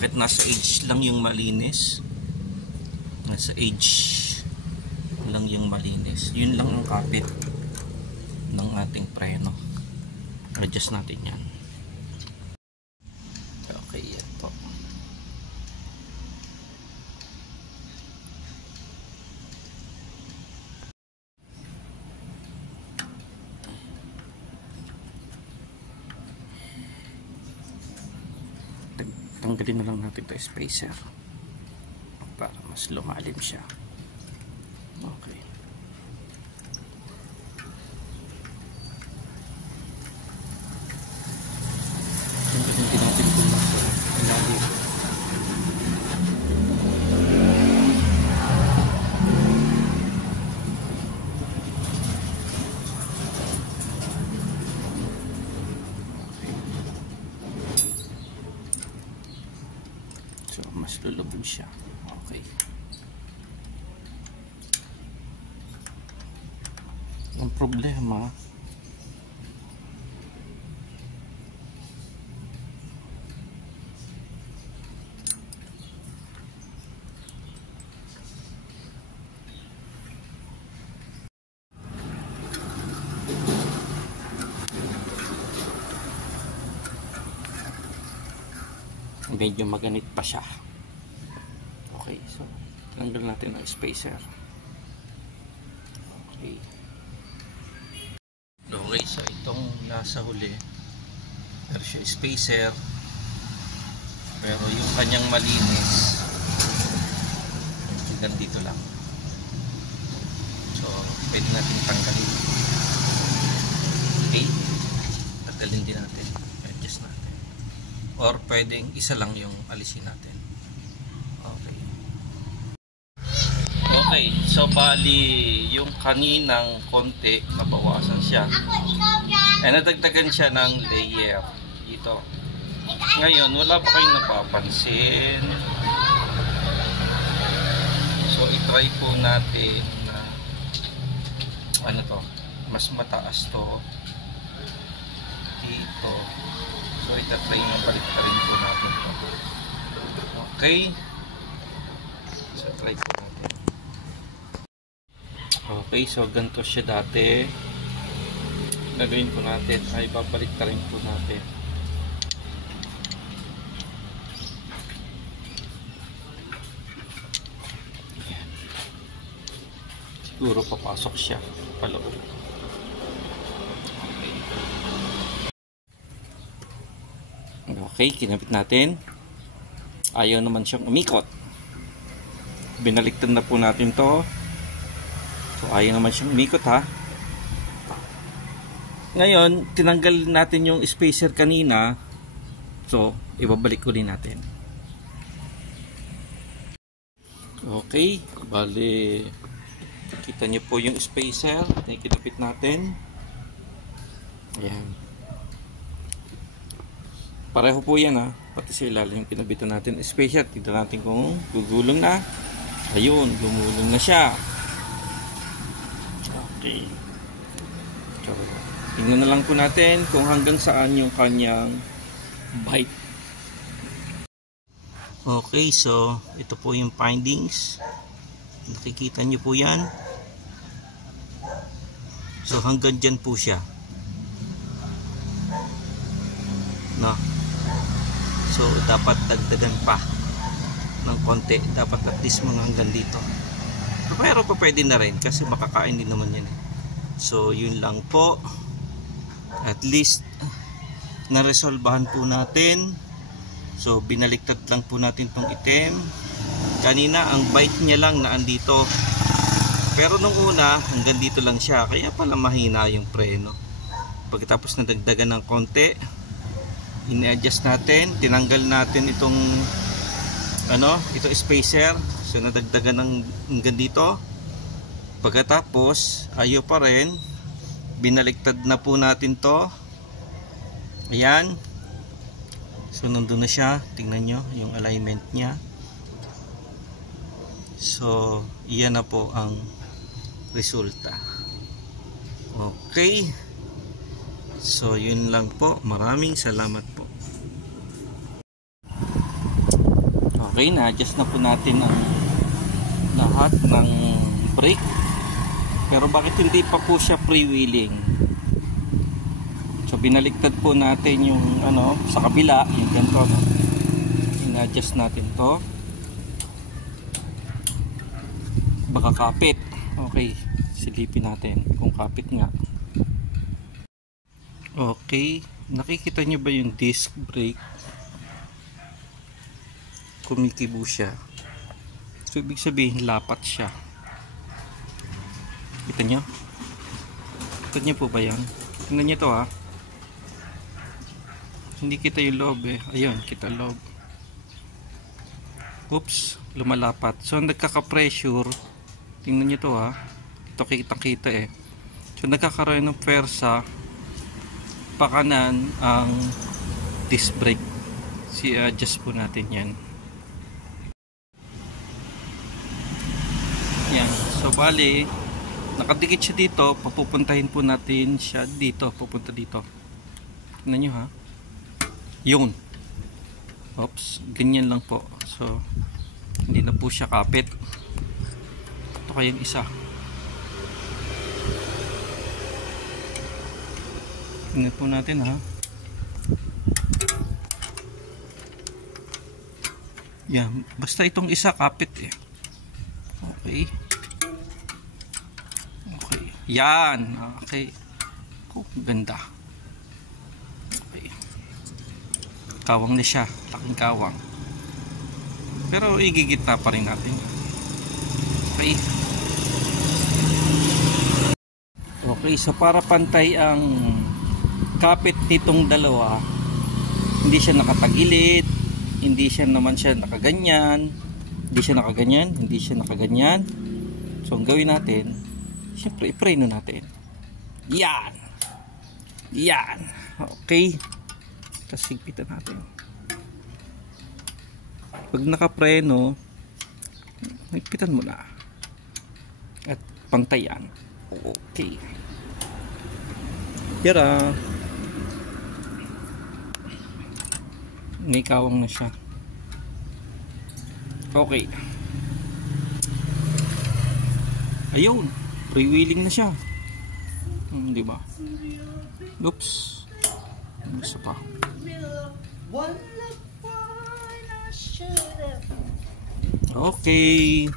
Bakit nasa edge lang yung malinis? Nasa edge lang yung malinis. Yun lang ang kapit ng ating preno. Adjust natin yan. Okay, yan po. Tanggalin na lang natin ito spacer para mas lumalim siya. Okay. Tanggalin din natin kung mas ilalim. So, mas lulubog siya. Okay. Ang problema, medyo maganit pa siya. Okay, so tanggal natin ang spacer. Okay. Okay, so itong nasa huli, pero siya spacer, pero yung kanyang malinis hanggang dito lang. So pwede natin tanggalin. Okay, tanggalin din natin, adjust natin. Or pwedeng isa lang yung alisin natin. Okay. Okay, so bali yung kaninang konti nabawasan siya. Eh nadagdagan siya ng layer dito. Ngayon wala pa kayong napapansin. So i-try po natin na ano to, mas mataas to dito. So itatry na balik pa rin po natin to. Okay, so try po natin. Okay, so ganito siya dati. Gagawin po natin ay babalik pa rin po natin. Siguro papasok siya paloob. Okay, kinabit natin. Ayaw naman siyang umikot. Binaliktad na po natin to. So ayaw naman siyang umikot ha. Ngayon, tinanggal natin yung spacer kanina. So, ibabalik ulit natin. Okay, bali kita niyo po yung spacer na kinabit natin. Ayan. Pareho po yan ha. Pati sa ilalim yung kinabitan natin. Spacer, tignan natin kung gugulong na. Ayun, gumulong na siya. Okay. So, tingnan na lang po natin kung hanggang saan yung kanyang bite. Okay, so ito po yung findings. Nakikita nyo po yan. So hanggang dyan po siya. No? So dapat dagdagan pa ng konti. Dapat at least mga hanggang dito. Pero pa pwede na rin kasi makakain din naman yan. So yun lang po. At least naresolbahan po natin. So binaliktad lang po natin tong item. Kanina ang bite niya lang na andito. Pero nung una hanggang dito lang siya. Kaya pala mahina yung preno. Pagkatapos nadagdagan ng konti, ini-adjust natin. Tinanggal natin itong ito spacer. So nadagdagan ng hanggang dito. Pagkatapos ayaw pa rin, binaliktad na po natin to. Ayan. So nandun na siya. Tingnan nyo yung alignment niya. So iyan na po ang resulta. Okay. So yun lang po. Maraming salamat po. Okay, na-adjust na po natin ang lahat ng brake. Pero bakit hindi pa po siya freewheeling? So binaliktad po natin yung sa kabila, yung ganito, no? In-adjust natin to. Baka kapit. Okay, silipin natin kung kapit nga. Okay, nakikita nyo ba yung disc brake? Kumikibo siya. So ibig sabihin lapat siya. Kita nyo? Kita nyo po ba yan? Tingnan nyo to ha. Hindi kita yung loob eh. Ayun, kita loob. Oops, lumalapat. So nagkaka-pressure. Tingnan nyo to ha. Ito kita eh. So nagkakaroon ng pwersa pakanan ang disc brake. Si-adjust po natin yan. Yan. So bali, nakadikit siya dito. Papupuntahin po natin siya dito. Pupunta dito. Tingnan nyo ha. Yun. Oops, ganyan lang po. So hindi na po siya kapit. Ito kayong isa. Tingnan po natin ha. Yan, basta itong isa kapit eh. Okay. Okay. Yan. Okay. Oh, ganda. Okay. Kawang na siya. Laking kawang. Pero igigita pa rin natin. Okay. Okay, so para pantay ang kapit nitong dalawa, hindi siya nakatagilid, hindi siya naman siya nakaganyan, hindi siya nakaganyan, hindi siya nakaganyan. So ang gawin natin, syempre i-preno natin. Yan. Yan. Okay. Tapos higpitan natin. Pag nakapreno, higpitan mo na. At pantayan. Okay. Tira. May kawang na siya. Okay. Ayun, freewheeling na siya. Di ba? Oops. Gusto pa. Okay.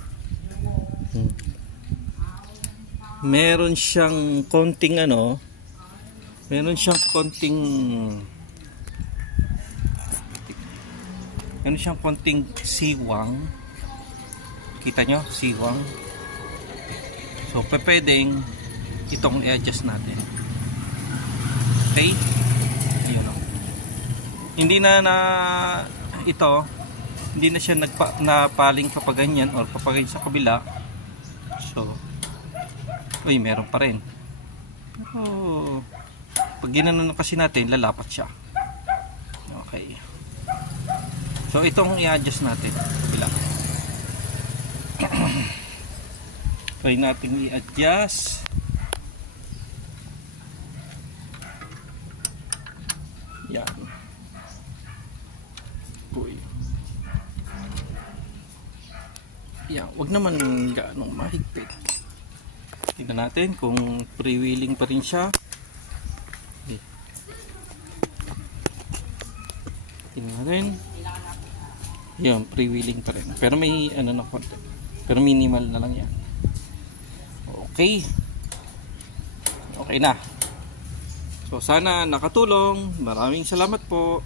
Meron siyang konting meron siyang konting siwang. Kita nyo? Siwang. So pwedeng itong i-adjust natin. Okay? Ayun o. Hindi na hindi na siya napaling papaganyan or papaganyan sa kabila. So uy, meron pa rin. Oh, pag ginanon kasi natin, lalapat siya. Okay. So itong i-adjust natin. Bila. Try natin i-adjust. Yan. Uy. Yan. Wag naman gaanong mahigpit. Tingnan natin kung freewheeling pa rin siya. Okay. Tingnan natin. Yan, freewheeling pa rin. Pero may na konti. Pero minimal na lang yan. Okay. Okay na. So sana nakatulong. Maraming salamat po.